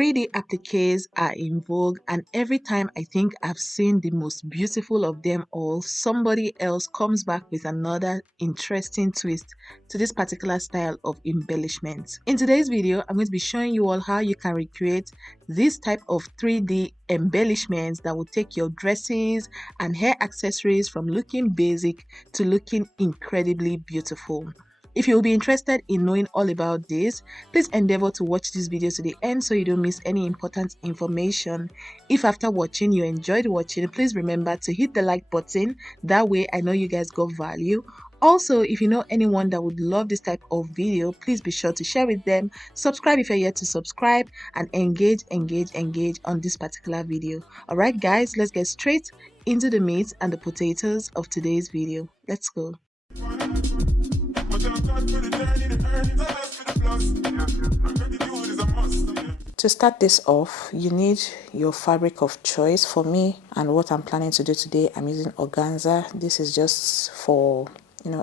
3D appliques are in vogue, and every time I think I've seen the most beautiful of them all, somebody else comes back with another interesting twist to this particular style of embellishment. In today's video, I'm going to be showing you all how you can recreate this type of 3D embellishments that will take your dresses and hair accessories from looking basic to looking incredibly beautiful. If you will be interested in knowing all about this, please endeavor to watch this video to the end so you don't miss any important information. If after watching you enjoyed watching, please remember to hit the like button. That way I know you guys got value. Also, if you know anyone that would love this type of video, please be sure to share with them. Subscribe if you're yet to subscribe, and engage on this particular video. Alright guys, let's get straight into the meat and the potatoes of today's video. Let's go. To start this off, you need your fabric of choice. For me, and what I'm planning to do today, I'm using organza. This is just for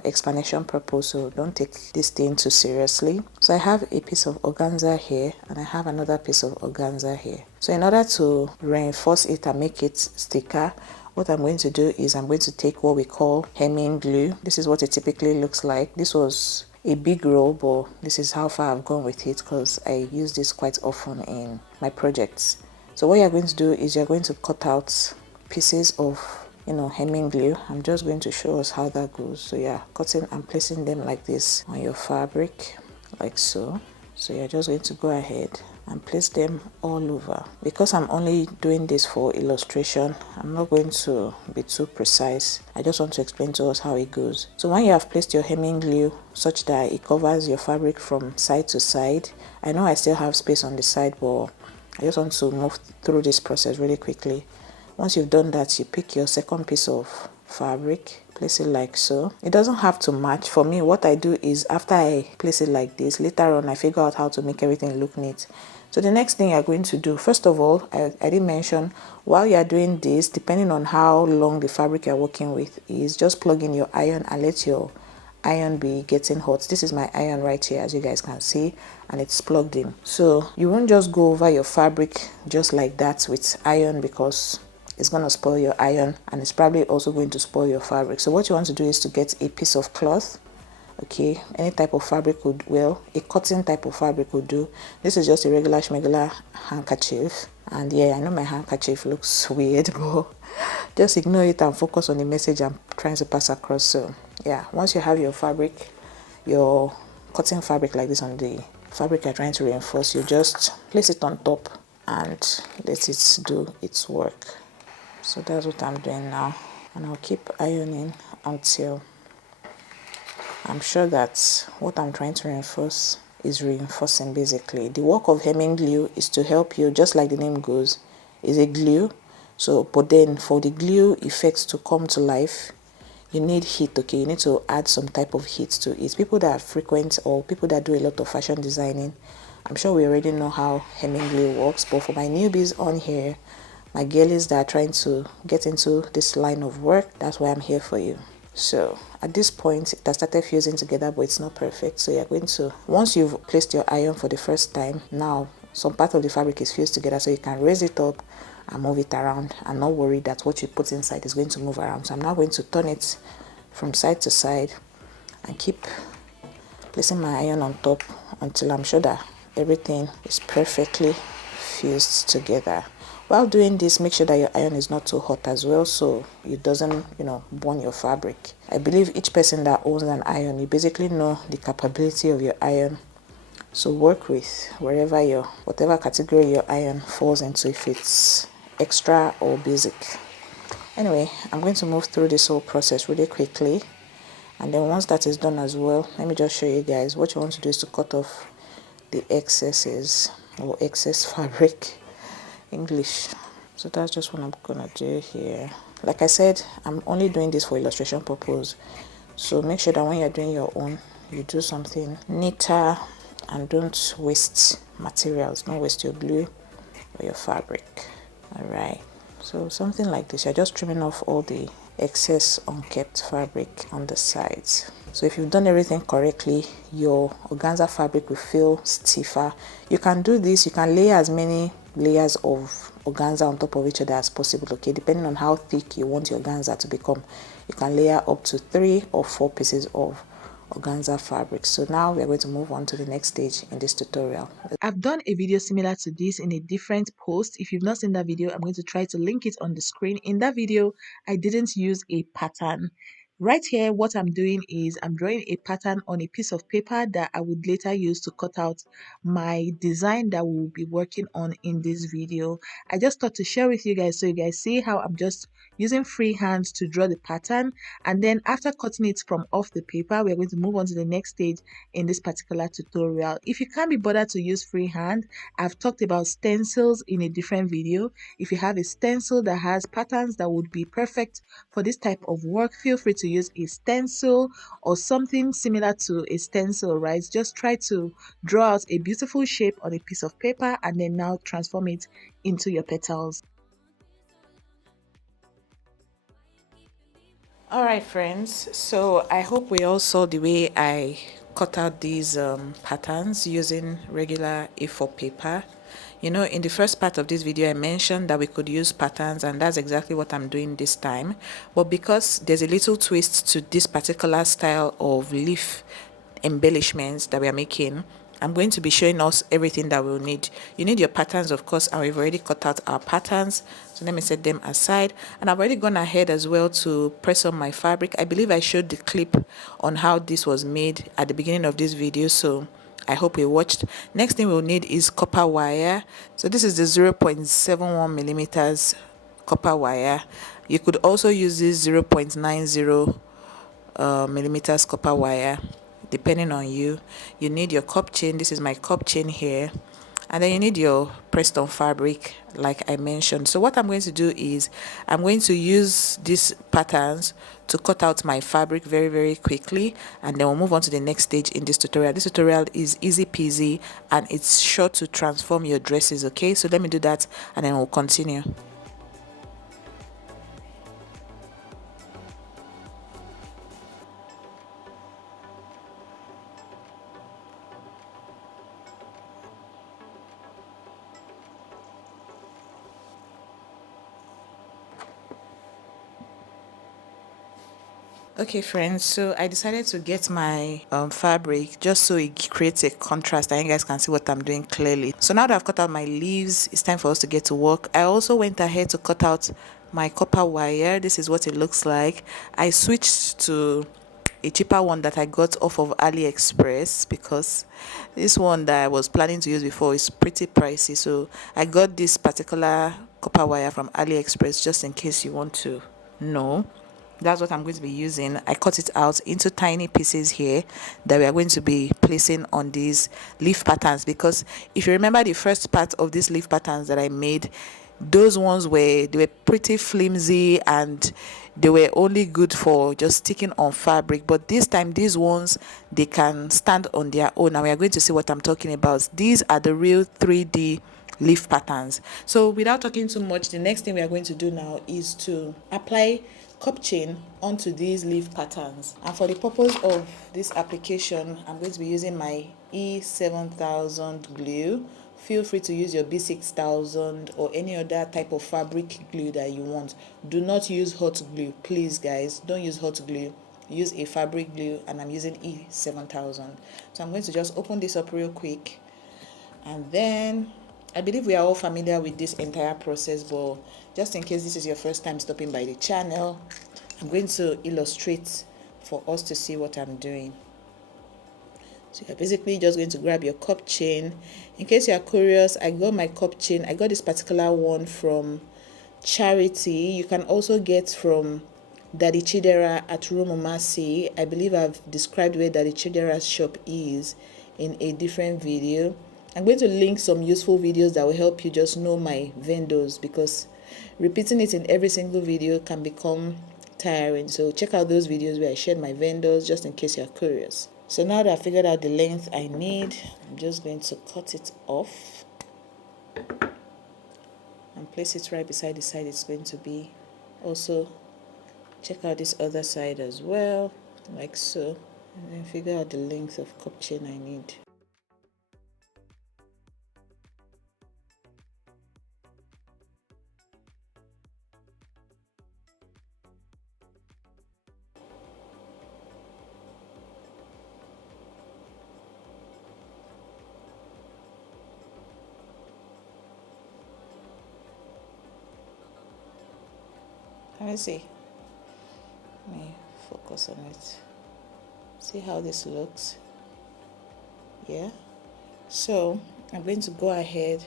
explanation purpose, so don't take this thing too seriously. So I have a piece of organza here and I have another piece of organza here. So in order to reinforce it and make it thicker, what I'm going to do is I'm going to take what we call hemming glue. This is what it typically looks like. This was a big roll, but this is how far I've gone with it because I use this quite often in my projects. So what you're going to do is you're going to cut out pieces of hemming glue. I'm just going to show us how that goes. So yeah, cutting and placing them like this on your fabric, like so. So you're just going to go ahead and place them all over. Because I'm only doing this for illustration, I'm not going to be too precise. I just want to explain to us how it goes. So when you have placed your hemming glue such that it covers your fabric from side to side, I know I still have space on the side, but I just want to move through this process really quickly. Once you've done that, you pick your second piece of fabric, place it like so. It doesn't have to match. For me, what I do is after I place it like this, later on I figure out how to make everything look neat. So the next thing you're going to do, first of all, I did mention, while you're doing this, depending on how long the fabric you're working with is, just plug in your iron and let your iron be getting hot. This is my iron right here, as you guys can see, and it's plugged in. So you won't just go over your fabric just like that with iron, because it's going to spoil your iron and it's probably also going to spoil your fabric. So what you want to do is to get a piece of cloth. Okay, any type of fabric would, well, a cotton type of fabric would do. This is just a regular schmegular handkerchief, and yeah, I know my handkerchief looks weird, but just ignore it and focus on the message I'm trying to pass across. So yeah, once you have your fabric, your cotton fabric like this on the fabric you're trying to reinforce, you just place it on top and let it do its work. So that's what I'm doing now, and I'll keep ironing until I'm sure that what I'm trying to reinforce is reinforcing. Basically, the work of hemming glue is to help you, just like the name goes, is a glue. So but then for the glue effects to come to life, you need heat. Okay, you need to add some type of heat to it. People that are frequent or people that do a lot of fashion designing, I'm sure we already know how hemming glue works, but for my newbies on here, my girlies that are trying to get into this line of work, that's why I'm here for you. So at this point, it has started fusing together, but it's not perfect. So you're going to, once you've placed your iron for the first time, now some part of the fabric is fused together, so you can raise it up and move it around and not worry that what you put inside is going to move around. So I'm now going to turn it from side to side and keep placing my iron on top until I'm sure that everything is perfectly fused together. While doing this, make sure that your iron is not too hot as well, so it doesn't, burn your fabric. I believe each person that owns an iron, you basically know the capability of your iron. So work with whatever category your iron falls into, if it's extra or basic. Anyway, I'm going to move through this whole process really quickly, and then once that is done as well, let me just show you guys. What you want to do is to cut off the excesses or excess fabric. English. So that's just what I'm gonna do here. Like I said, I'm only doing this for illustration purpose, so make sure that when you're doing your own, you do something neater and don't waste materials. Don't waste your glue or your fabric. All right, so something like this, you're just trimming off all the excess unkept fabric on the sides. So if you've done everything correctly, your organza fabric will feel stiffer. You can do this, you can lay as many layers of organza on top of each other as possible, okay, depending on how thick you want your organza to become. You can layer up to 3 or 4 pieces of organza fabric. So now we're going to move on to the next stage in this tutorial. I've done a video similar to this in a different post. If you've not seen that video, I'm going to try to link it on the screen. In that video, I didn't use a pattern. Right here, what I'm doing is I'm drawing a pattern on a piece of paper that I would later use to cut out my design that we'll be working on in this video. I just thought to share with you guys so you guys see how I'm just using free hand to draw the pattern, and then after cutting it from off the paper, we're going to move on to the next stage in this particular tutorial. If you can't be bothered to use freehand, I've talked about stencils in a different video. If you have a stencil that has patterns that would be perfect for this type of work, feel free to use a stencil or something similar to a stencil, right? Just try to draw out a beautiful shape on a piece of paper and then now transform it into your petals. All right, friends, so I hope we all saw the way I cut out these patterns using regular A4 paper. You know, in the first part of this video I mentioned that we could use patterns, and that's exactly what I'm doing this time. But because there's a little twist to this particular style of leaf embellishments that we are making, I'm going to be showing us everything that we'll need. You need your patterns, of course, and we've already cut out our patterns. So let me set them aside. And I've already gone ahead as well to press on my fabric. I believe I showed the clip on how this was made at the beginning of this video, so I hope you watched. Next thing we'll need is copper wire. So this is the 0.71 millimeters copper wire. You could also use this 0.90 millimeters copper wire, depending on you. You need your cup chain. This is my cup chain here, and then you need your pressed on fabric like I mentioned. So what I'm going to do is I'm going to use these patterns to cut out my fabric very quickly, and then we'll move on to the next stage in this tutorial. This tutorial is easy peasy and it's sure to transform your dresses, okay? So let me do that and then we'll continue. Okay, friends, so I decided to get my fabric just so it creates a contrast and you guys can see what I'm doing clearly. So now that I've cut out my leaves, it's time for us to get to work. I also went ahead to cut out my copper wire. This is what it looks like. I switched to a cheaper one that I got off of AliExpress because this one that I was planning to use before is pretty pricey. So I got this particular copper wire from AliExpress just in case you want to know. That's what I'm going to be using. I cut it out into tiny pieces here that we are going to be placing on these leaf patterns, because if you remember the first part of these leaf patterns that I made, those ones they were pretty flimsy and they were only good for just sticking on fabric. But this time these ones, they can stand on their own. Now we are going to see what I'm talking about. These are the real 3D leaf patterns. So without talking too much, the next thing we are going to do now is to apply cup chain onto these leaf patterns. And for the purpose of this application, I'm going to be using my E7000 glue. Feel free to use your B6000 or any other type of fabric glue that you want. Do not use hot glue, please guys. Don't use hot glue. Use a fabric glue, and I'm using E7000. So I'm going to just open this up real quick, and then I believe we are all familiar with this entire process, but just in case this is your first time stopping by the channel, I'm going to illustrate for us to see what I'm doing. So you're basically just going to grab your cup chain. In case you're curious, I got my cup chain. I got this particular one from Charity. You can also get from Daddy Chidera at Rumumasi. I believe I've described where Daddy Chidera's shop is in a different video. I'm going to link some useful videos that will help you just know my vendors, because repeating it in every single video can become tiring. So check out those videos where I shared my vendors just in case you're curious. So now that I figured out the length I need, I'm just going to cut it off and place it right beside the side it's going to be. Also check out this other side as well, like so, and then figure out the length of cup chain I need. Let me see. Let me focus on it. See how this looks? Yeah. So I'm going to go ahead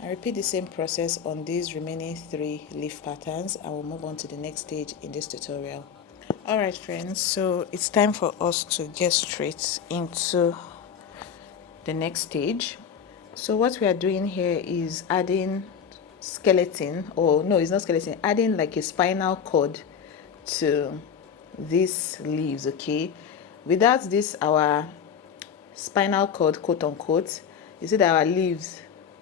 and repeat the same process on these remaining 3 leaf patterns. I will move on to the next stage in this tutorial. Alright friends, so it's time for us to get straight into the next stage. So what we are doing here is adding skeleton, or no, it's not skeleton, adding like a spinal cord to these leaves. Okay, without this, our spinal cord, quote unquote, you see that our leaves,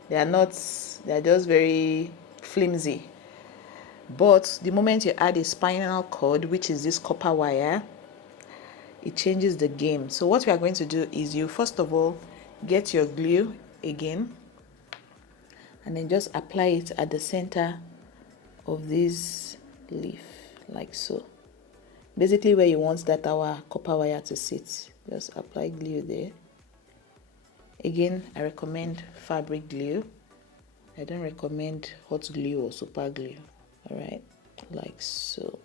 they are just very flimsy. But the moment you add a spinal cord, which is this copper wire, it changes the game. So what we are going to do is, you first of all get your glue again, and then just apply it at the center of this leaf, like so. Basically where you want that our copper wire to sit, just apply glue there. Again, I recommend fabric glue. I don't recommend hot glue or super glue. All right, like so.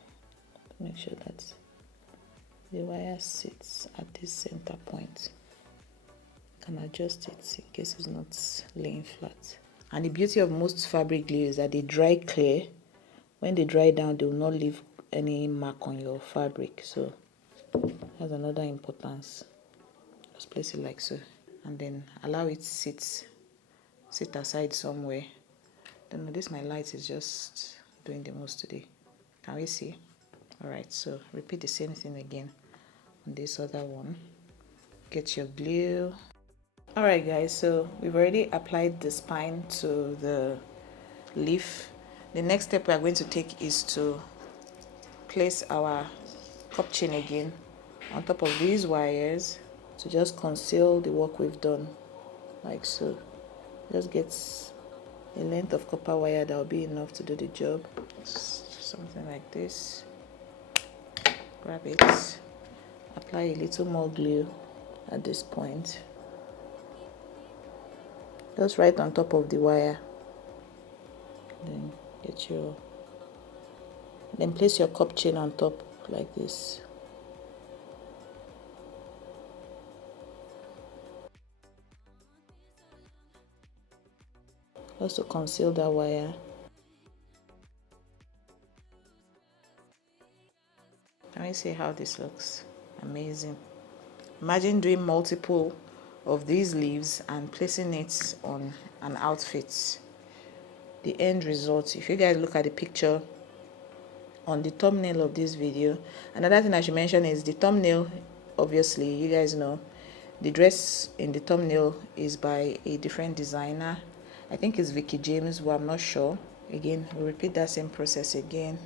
Make sure that the wire sits at this center point. You can adjust it in case it's not laying flat. And the beauty of most fabric glue is that they dry clear. When they dry down, they will not leave any mark on your fabric. So that's another importance. Just place it like so, and then allow it sit aside somewhere. Don't know, this my light is just doing the most today. Can we see? All right, so repeat the same thing again on this other one. Get your glue. All right guys, so we've already applied the spine to the leaf. The next step we are going to take is to place our cup chain again on top of these wires to just conceal the work we've done, like so. Just get a length of copper wire that will be enough to do the job. Something like this. Grab it, apply a little more glue at this point, just right on top of the wire. Then place your cup chain on top like this. Also conceal that wire. Let me see how this looks. Amazing. Imagine doing multiple of these leaves and placing it on an outfit. The end result, if you guys look at the picture on the thumbnail of this video, another thing I should mention is the thumbnail. Obviously, you guys know the dress in the thumbnail is by a different designer. I think it's Vicky James, but I'm not sure. Again, we'll repeat that same process again.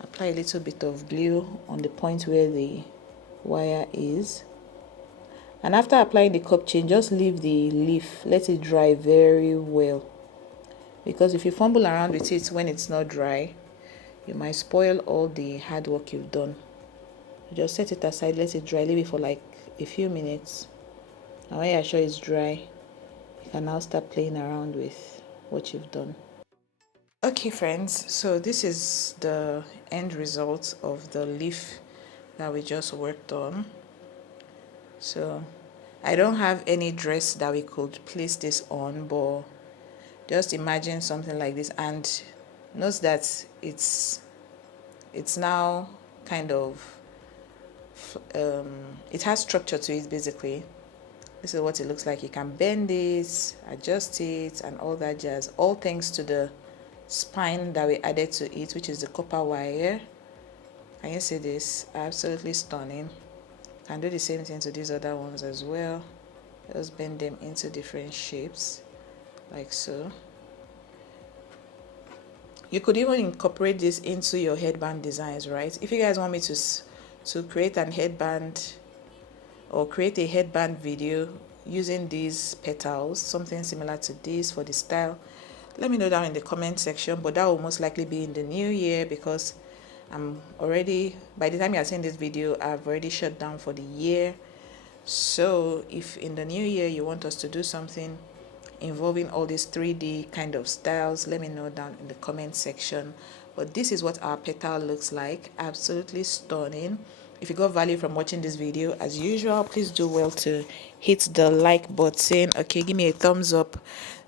Apply a little bit of glue on the point where the wire is, and after applying the cup chain, just leave the leaf, let it dry very well, because if you fumble around with it when it's not dry, you might spoil all the hard work you've done. Just set it aside, let it dry, leave it for like a few minutes, and when you're sure it's dry, you can now start playing around with what you've done. Okay friends, so this is the end result of the leaf that we just worked on. So I don't have any dress that we could place this on, but just imagine something like this, and note that it's now kind of it has structure to it. Basically, this is what it looks like. You can bend it, adjust it, and all that jazz, all thanks to the spine that we added to it, which is the copper wire. Can you see this? Absolutely stunning. Can do the same thing to these other ones as well. Just bend them into different shapes like so. You could even incorporate this into your headband designs, right? If you guys want me to create an headband or create a headband video using these petals, something similar to this for the style, let me know down in the comment section. But that will most likely be in the new year, because I'm already, by the time you're seeing this video, I've already shut down for the year. So if in the new year you want us to do something involving all these 3D kind of styles, let me know down in the comment section. But this is what our petal looks like. Absolutely stunning. If you got value from watching this video, as usual, please do well to hit the like button. Okay, give me a thumbs up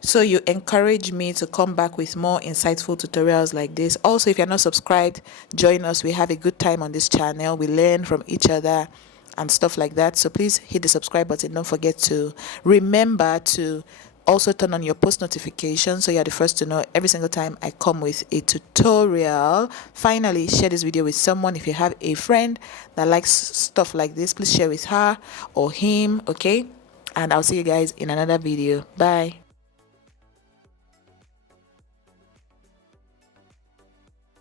so you encourage me to come back with more insightful tutorials like this. Also, if you're not subscribed, join us. We have a good time on this channel. We learn from each other and stuff like that. So please hit the subscribe button. Don't forget to remember to also turn on your post notifications so you're the first to know every single time I come with a tutorial. Finally, share this video with someone. If you have a friend that likes stuff like this, please share with her or him. Okay, and I'll see you guys in another video. Bye.